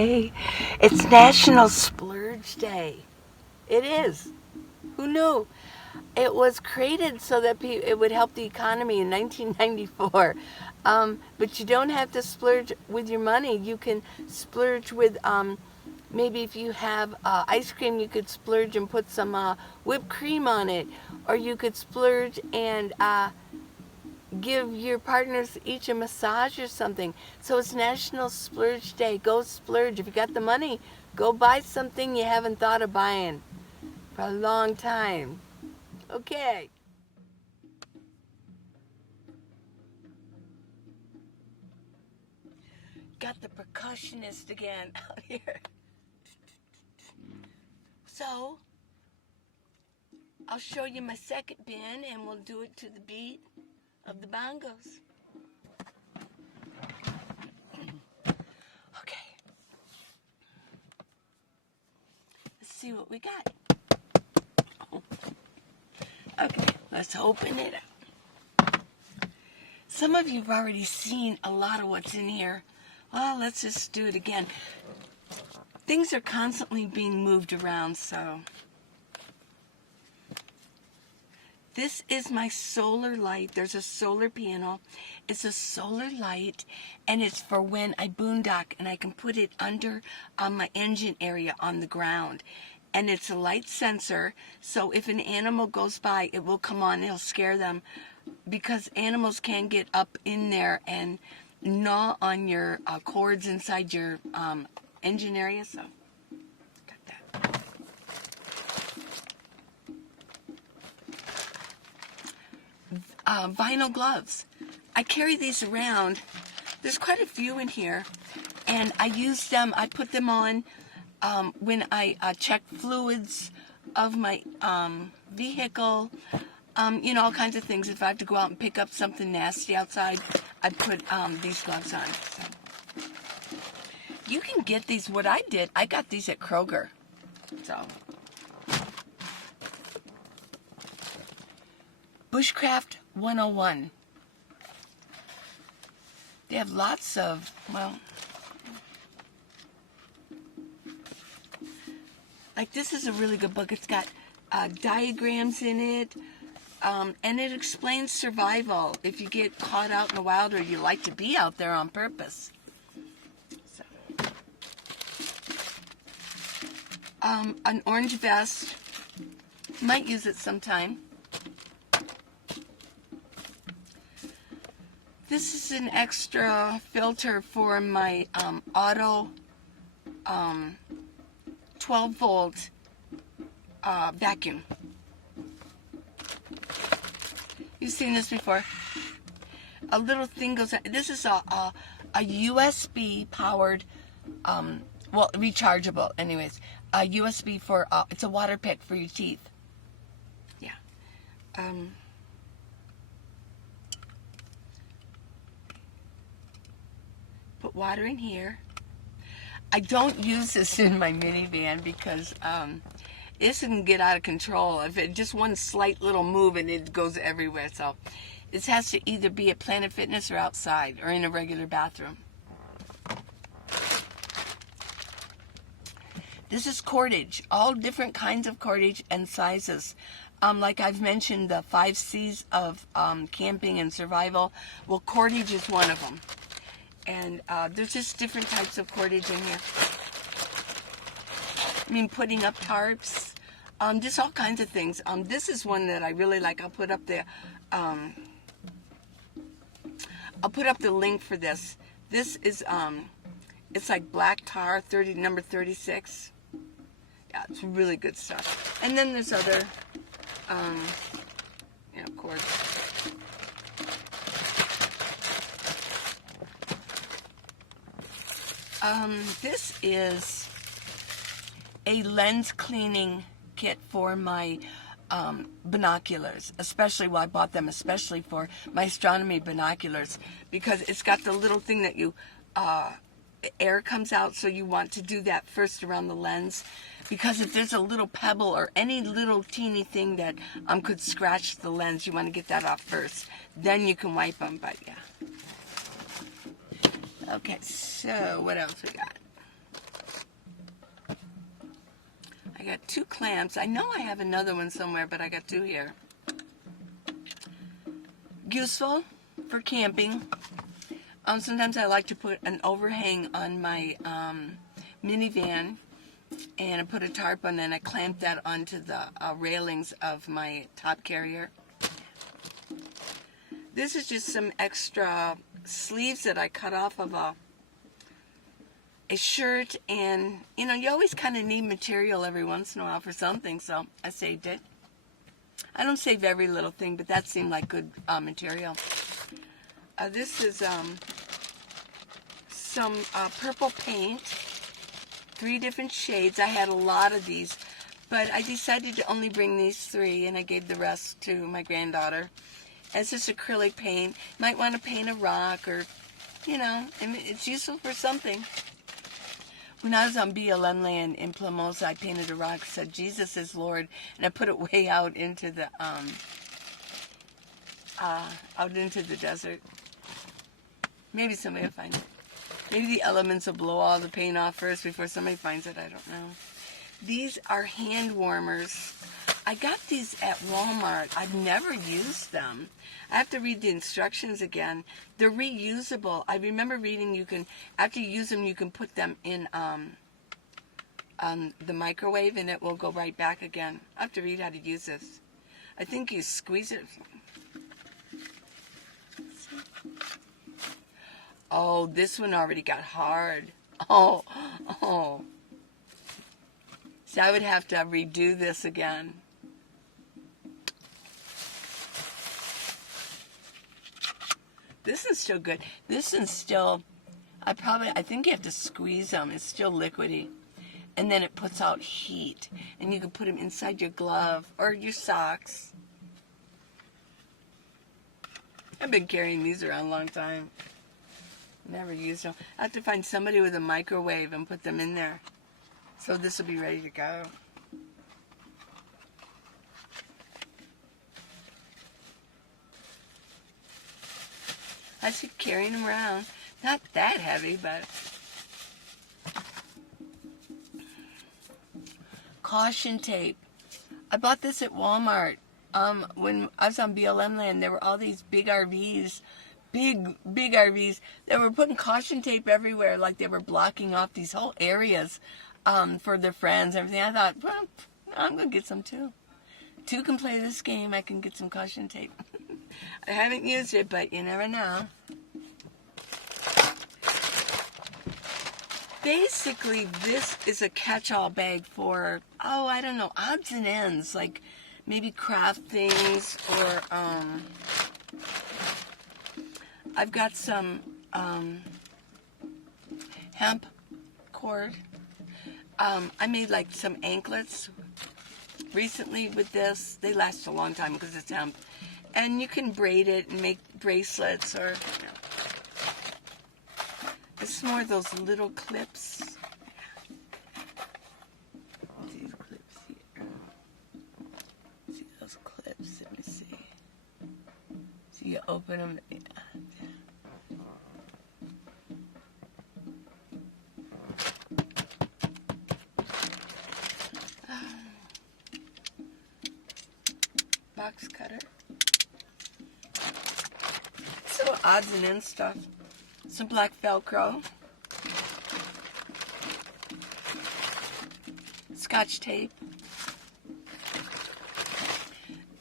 Hey, it's National Splurge Day. It is. Who knew? It was created so that it would help the economy in 1994. But you don't have to splurge with your money. You can splurge with, maybe if you have ice cream, you could splurge and put some whipped cream on it. Or you could splurge and give your partners each a massage or something. So it's National Splurge Day. Go splurge. If you got the money, go buy something you haven't thought of buying for a long time. Okay. Got the percussionist again out here. So, I'll show you my second bin and we'll do it to the beat of the bongos. Okay. Let's see what we got. Okay, let's open it up. Some of you have already seen a lot of what's in here. Well, let's just do it again. Things are constantly being moved around, so. This is my solar light. There's a solar panel. It's a solar light, and it's for when I boondock, and I can put it under my engine area on the ground. And it's a light sensor, so if an animal goes by, it will come on. It'll scare them, because animals can get up in there and gnaw on your cords inside your engine area. So, got that. Vinyl gloves. I carry these around. There's quite a few in here, and I use them. I put them on when I check fluids of my vehicle. All kinds of things. If I have to go out and pick up something nasty outside, I put these gloves on. So. You can get these. What I did, I got these at Kroger. So. Bushcraft 101. They have lots of, like this is a really good book. It's got diagrams in it. And it explains survival if you get caught out in the wild or you like to be out there on purpose. So. An orange vest. Might use it sometime. This is an extra filter for my auto 12-volt vacuum. You've seen this before. A little thing goes. This is a USB powered, rechargeable. Anyways, a USB for it's a water pick for your teeth. Yeah. Put water in here. I don't use this in my minivan because this can get out of control. If it just one slight little move and it goes everywhere. So this has to either be at Planet Fitness or outside or in a regular bathroom. This is cordage. All different kinds of cordage and sizes. Like I've mentioned, the 5 C's of camping and survival. Well, cordage is one of them. And there's just different types of cordage in here. I mean, putting up tarps, just all kinds of things. This is one that I really like. I'll put up the link for this. This is it's like black tar, number 36. Yeah, it's really good stuff. And then there's other, cords. This is a lens cleaning kit for my binoculars, I bought them especially for my astronomy binoculars, because it's got the little thing that air comes out, so you want to do that first around the lens, because if there's a little pebble or any little teeny thing that could scratch the lens, you want to get that off first. Then you can wipe them, but yeah. Okay, so what else we got? I got 2 clamps. I know I have another one somewhere, but I got 2 here. Useful for camping. Sometimes I like to put an overhang on my minivan, and I put a tarp on, and I clamp that onto the railings of my top carrier. This is just some extra sleeves that I cut off of a shirt, and you know, you always kind of need material every once in a while for something, so I saved it. I don't save every little thing, but that seemed like good material. This is some purple paint, 3 different shades. I had a lot of these, but I decided to only bring these 3, and I gave the rest to my granddaughter. It's just acrylic paint. You might want to paint a rock, or, you know, it's useful for something. When I was on BLM land in Plimosa, I painted a rock that said, "Jesus is Lord," and I put it way out into the desert. Maybe somebody will find it. Maybe the elements will blow all the paint off first before somebody finds it. I don't know. These are hand warmers. I got these at Walmart. I've never used them. I have to read the instructions again. They're reusable. I remember reading you can, after you use them, you can put them in the microwave and it will go right back again. I have to read how to use this. I think you squeeze it. Oh, this one already got hard. Oh. So I would have to redo this again. This is still good. This is still, I think you have to squeeze them. It's still liquidy. And then it puts out heat. And you can put them inside your glove or your socks. I've been carrying these around a long time. Never used them. I have to find somebody with a microwave and put them in there. So this will be ready to go. I just keep carrying them around. Not that heavy, but... Caution tape. I bought this at Walmart. When I was on BLM land, there were all these big RVs, big RVs, that were putting caution tape everywhere, like they were blocking off these whole areas for their friends and everything. I thought, well, I'm going to get some too. 2 can play this game, I can get some caution tape. I haven't used it, but you never know. Basically, this is a catch-all bag for, I don't know, odds and ends, like maybe craft things, or I've got some hemp cord. I made like some anklets recently with this. They last a long time because it's hemp. And you can braid it and make bracelets, or, you know. It's more of those little clips. These clips here. See those clips? Let me see. So you open them. Box cutter. So odds and ends stuff. Some black Velcro. Scotch tape.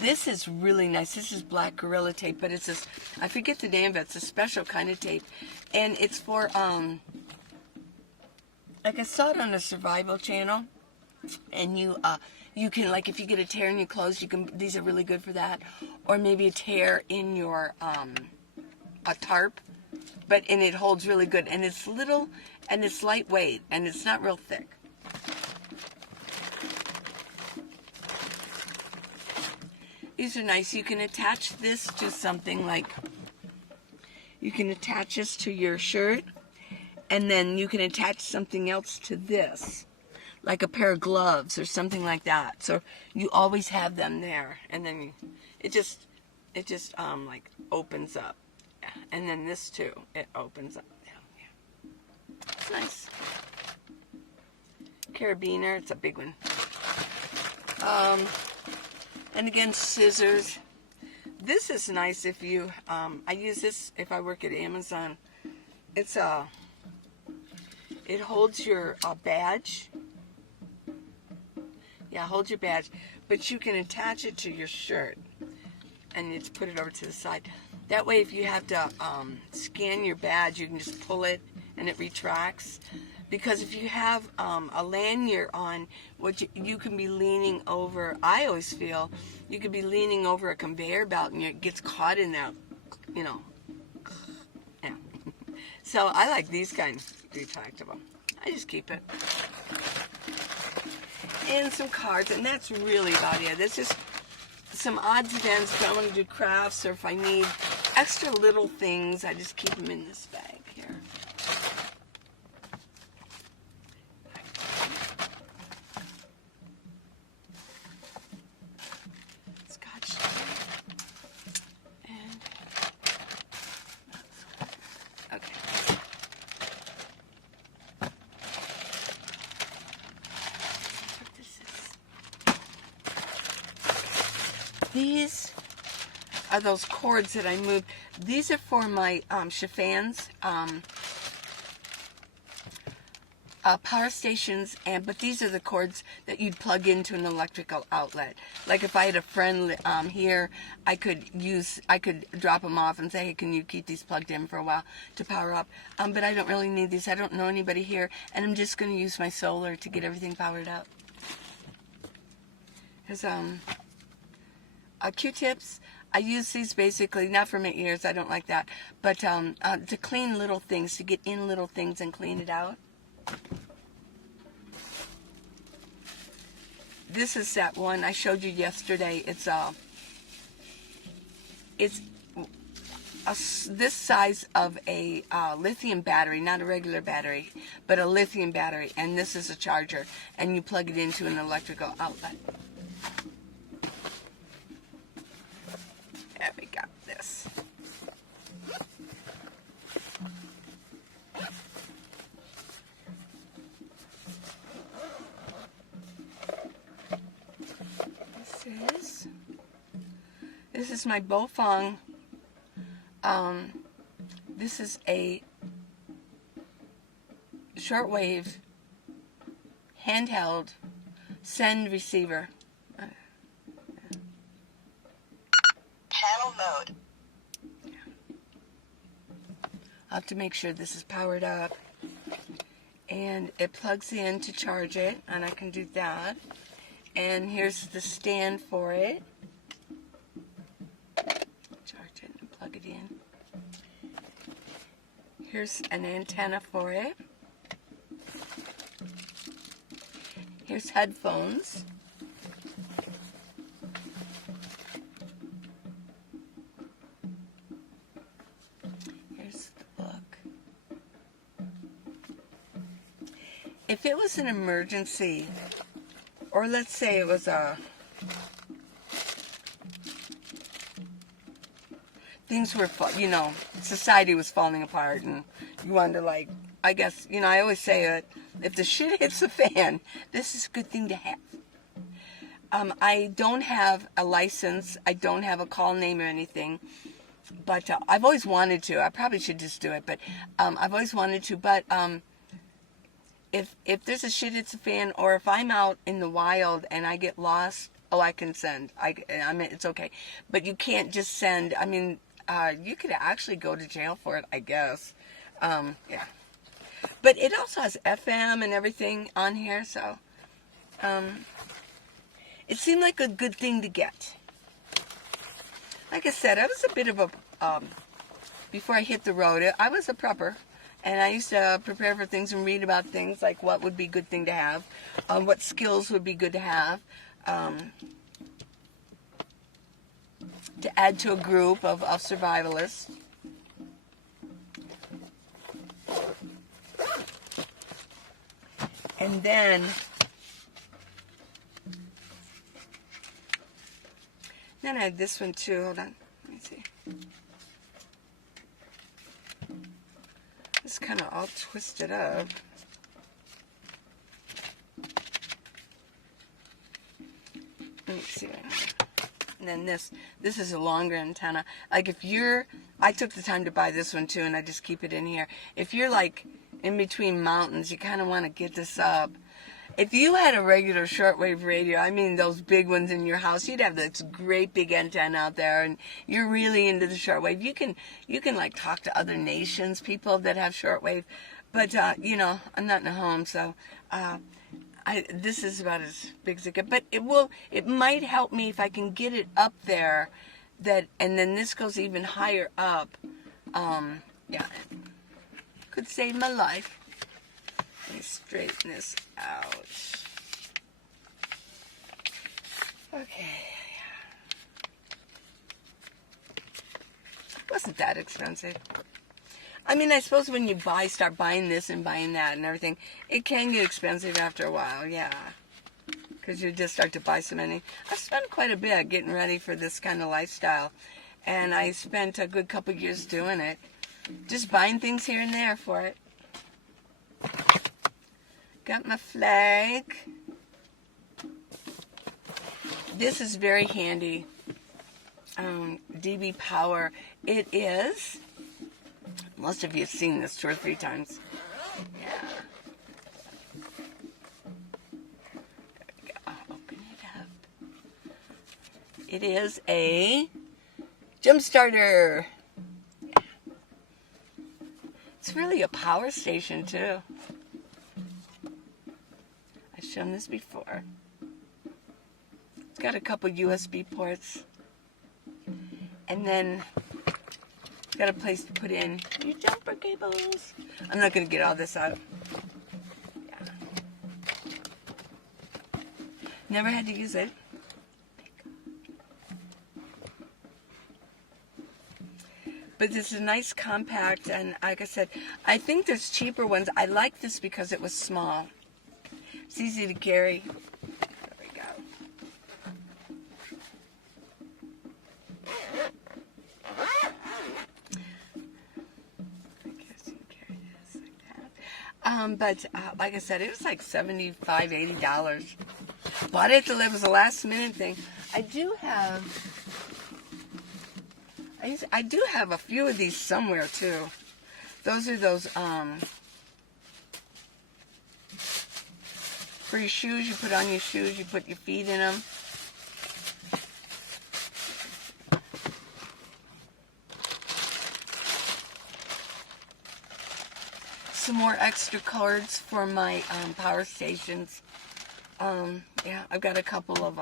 This is really nice. This is black Gorilla tape, but it's this, I forget the name of it. It's a special kind of tape. And it's for, like I saw it on the Survival Channel. And you can, like, if you get a tear in your clothes, these are really good for that. Or maybe a tear in your, a tarp. And it holds really good. And it's little, and it's lightweight, and it's not real thick. These are nice. You can attach this to something, like, you can attach this to your shirt, and then you can attach something else to this, like a pair of gloves or something like that. So you always have them there, and then it just like opens up. And then this too, it opens up. Yeah. It's nice. Carabiner, it's a big one. And again, scissors. This is nice if you, I use this if I work at Amazon. It's it holds your badge. Yeah, hold your badge. But you can attach it to your shirt. And you just put it over to the side. That way, if you have to scan your badge, you can just pull it and it retracts. Because if you have a lanyard on, what you can be leaning over, I always feel, you could be leaning over a conveyor belt and it gets caught in that, you know. Yeah. So I like these kinds retractable. I just keep it. And some cards, and that's really about it. That's just some odds and ends if I want to do crafts or if I need extra little things, I just keep them in this bag here. Scotch. And okay. What this is. These are those cords that I moved. These are for my chiffons, power stations, but these are the cords that you'd plug into an electrical outlet. Like if I had a friend here, I could drop them off and say, hey, can you keep these plugged in for a while to power up? But I don't really need these. I don't know anybody here, and I'm just going to use my solar to get everything powered up. There's Q-tips. I use these basically, not for my ears, I don't like that, but to clean little things, to get in little things and clean it out. This is that one I showed you yesterday. It's this size of a lithium battery, not a regular battery, but a lithium battery, and this is a charger, and you plug it into an electrical outlet. There we got this. This is my Bofeng. This is a shortwave handheld send receiver. Panel mode. I'll have to make sure this is powered up. And it plugs in to charge it, and I can do that. And here's the stand for it. Charge it and plug it in. Here's an antenna for it. Here's headphones. Here's the book. If it was an emergency, or let's say it was things were, society was falling apart, and you wanted to, like, I guess, I always say it, if the shit hits the fan, this is a good thing to have. I don't have a license, I don't have a call name or anything, but I've always wanted to. I probably should just do it, but I've always wanted to, but if there's a shit hits the fan, or if I'm out in the wild and I get lost, I can send. It's okay. But you can't just send. You could actually go to jail for it, I guess. Yeah. But it also has FM and everything on here, so it seemed like a good thing to get. Like I said, I was a bit of a, before I hit the road, I was a prepper. And I used to prepare for things and read about things like what would be a good thing to have, what skills would be good to have, to add to a group of survivalists. And then I had this one too. Hold on. Let me see. It's kind of all twisted up. let me see right here. And then this is a longer antenna. Like if you're, I took the time to buy this one too, and I just keep it in here. If you're like in between mountains, you kind of want to get this up. If you had a regular shortwave radio, I mean those big ones in your house, you'd have this great big antenna out there, and you're really into the shortwave. You can like talk to other nations, people that have shortwave, but you know, I'm not in a home, so this is about as big as it gets. But it might help me if I can get it up there, and then this goes even higher up. Yeah, could save my life. Let me straighten this out. Okay. Wasn't that expensive. I mean, I suppose when you start buying this and buying that and everything, it can get expensive after a while, yeah. Because you just start to buy so many. I've spent quite a bit getting ready for this kind of lifestyle. And I spent a good couple years doing it. Just buying things here and there for it. Got my flag. This is very handy. DB Power. It is. Most of you have seen this 2 or 3 times. Yeah. There we go. Open it up. It is a jump starter. Yeah. It's really a power station too. I've shown this before. It's got a couple USB ports. And then it's got a place to put in your jumper cables. I'm not going to get all this out. Yeah. Never had to use it. But this is a nice compact, and like I said, I think there's cheaper ones. I like this because it was small. It's easy to carry. There we go. I guess you can carry this like that. But like I said, it was like $75, $80. Bought it till it was a last minute thing. I do have a few of these somewhere too. Those are those for your shoes. You put on your shoes, you put your feet in them. Some more extra cords for my power stations. Yeah, I've got a couple of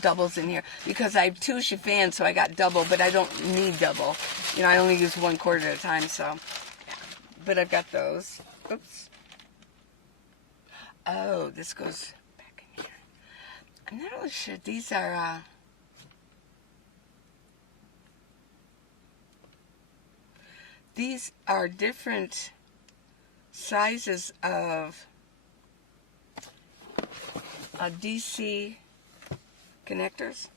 doubles in here because I have 2 chiffons, so I got double, but I don't need double. I only use 1 cord at a time, so yeah. But I've got those. Oops. Oh, this goes back in here. I'm not really sure. These are different sizes of DC connectors.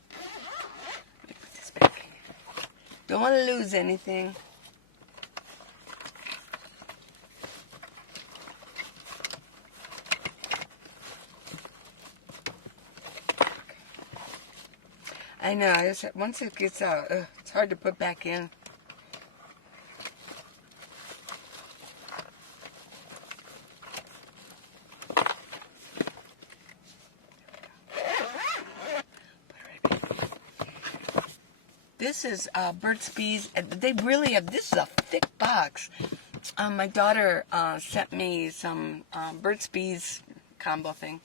Let me put this back in here. Don't want to lose anything. I know, once it gets out, it's hard to put back in. This is Burt's Bees. They really have, this is a thick box. My daughter sent me some Burt's Bees combo thing.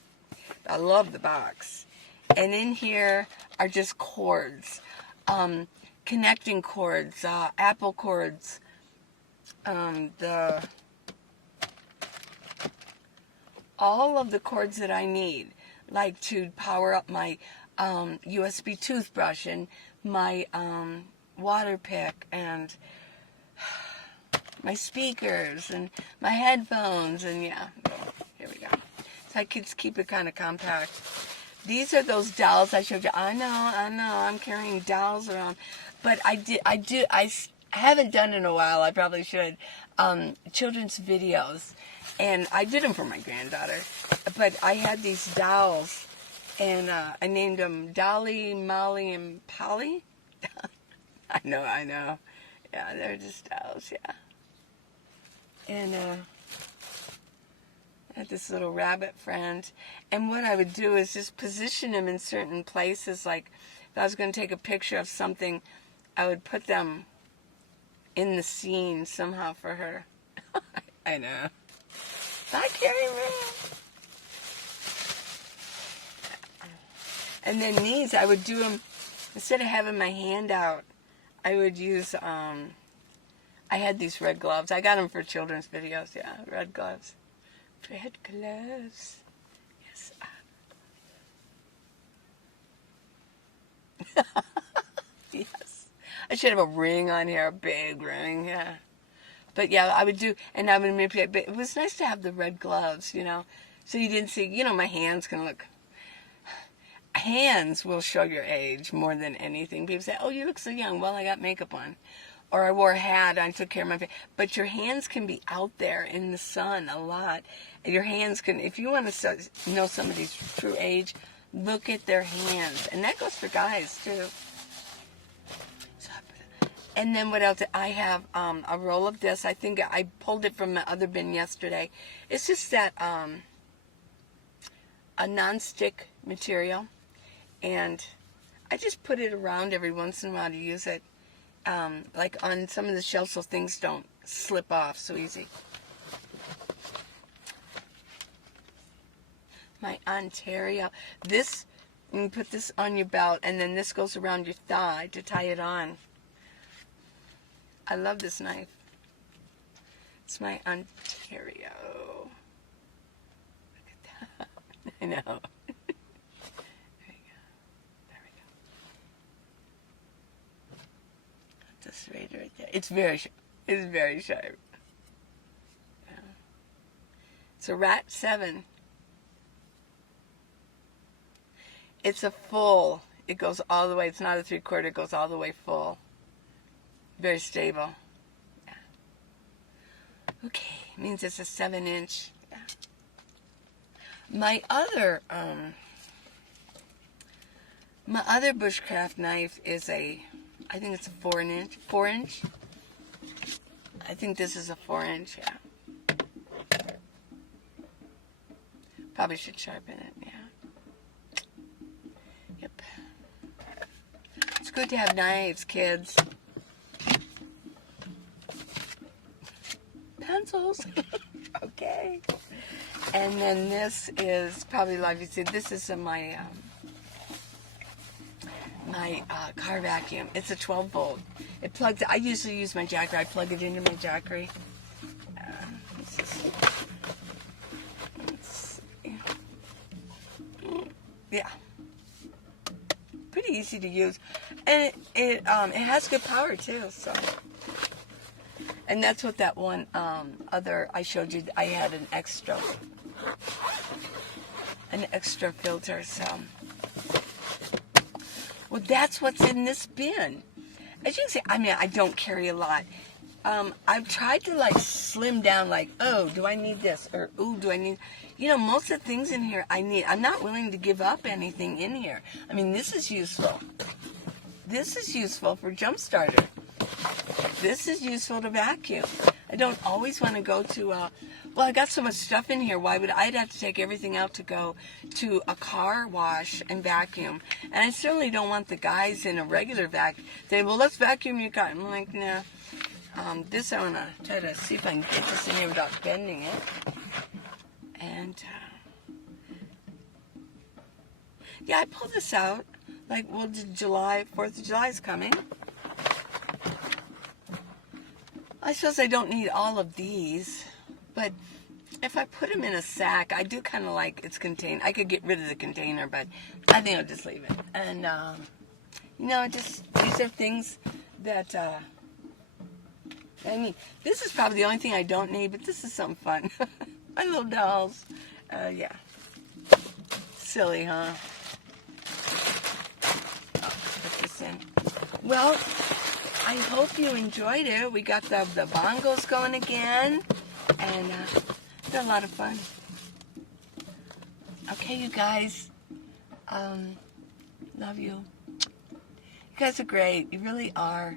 I love the box. And in here are just cords, connecting cords, Apple cords, all of the cords that I need, like to power up my USB toothbrush and my water pick and my speakers and my headphones, and yeah, here we go. So I could keep it kind of compact. These are those dolls I showed you. I know, I'm carrying dolls around, but I haven't done in a while. I probably should. Children's videos, and I did them for my granddaughter, but I had these dolls, And I named them Dolly, Molly, and Polly. I know. Yeah, they're just dolls, yeah. And I had this little rabbit friend. And what I would do is just position them in certain places. Like, if I was going to take a picture of something, I would put them in the scene somehow for her. I know. Bye, Carrie Ray. And then these, I would do them, instead of having my hand out, I would use, I had these red gloves. I got them for children's videos, yeah, red gloves. Red gloves. Yes. Yes. I should have a ring on here, a big ring, yeah. But yeah, I would do, and I would manipulate, but it was nice to have the red gloves, you know, so you didn't see, you know, my hands can look. Hands will show your age more than anything. People say, oh, you look so young. Well, I got makeup on. Or I wore a hat. I took care of my face. But your hands can be out there in the sun a lot. And your hands can, if you want to know somebody's true age, look at their hands. And that goes for guys, too. And then what else? I have a roll of this. I think I pulled it from my other bin yesterday. It's just that a non-stick material. And I just put it around every once in a while to use it, like on some of the shelves so things don't slip off so easy. My Ontario. This, you can put this on your belt, and then this goes around your thigh to tie it on. I love this knife. It's my Ontario. Look at that. I know. This right there. It's very sharp. It's very sharp. Yeah. It's a Rat 7. It's a full. It goes all the way. It's not a 3/4. It goes all the way full. Very stable. Yeah. Okay. It means it's a 7-inch. Yeah. My other bushcraft knife is I think it's a 4-inch. I think this is a 4-inch, yeah. Probably should sharpen it, yeah. Yep. It's good to have knives, kids. Pencils. Okay. And then this is probably, like you said, this is my car vacuum. It's a 12-volt. It plugs. I usually use my Jackery. I plug it into my Jackery. Yeah, pretty easy to use, and it has good power too. So, and that's what that one other I showed you. I had an extra filter. So. Well, that's what's in this bin. As you can see, I mean, I don't carry a lot. I've tried to, like, slim down, like, oh, do I need this? Or, ooh, do I need... You know, most of the things in here I need. I'm not willing to give up anything in here. I mean, this is useful. This is useful for jump starter. This is useful to vacuum. I don't always want to go to... well, I got so much stuff in here. Why would I'd have to take everything out to go to a car wash and vacuum? And I certainly don't want the guys in a regular vac saying, well, let's vacuum your car. I'm like, nah. This I want to try to see if I can get this in here without bending it. And, yeah, I pulled this out. Like, well, 4th of July is coming. I suppose I don't need all of these, but if I put them in a sack, I do kind of like it's contained. I could get rid of the container, but I think I'll just leave it. And, you know, these are things that, I mean, this is probably the only thing I don't need, but this is something fun. My little dolls. Yeah. Silly, huh? Oh, put this in. Well, I hope you enjoyed it. We got the bongos going again, and they're a lot of fun. Okay, you guys, Love you. You guys are great. You really are.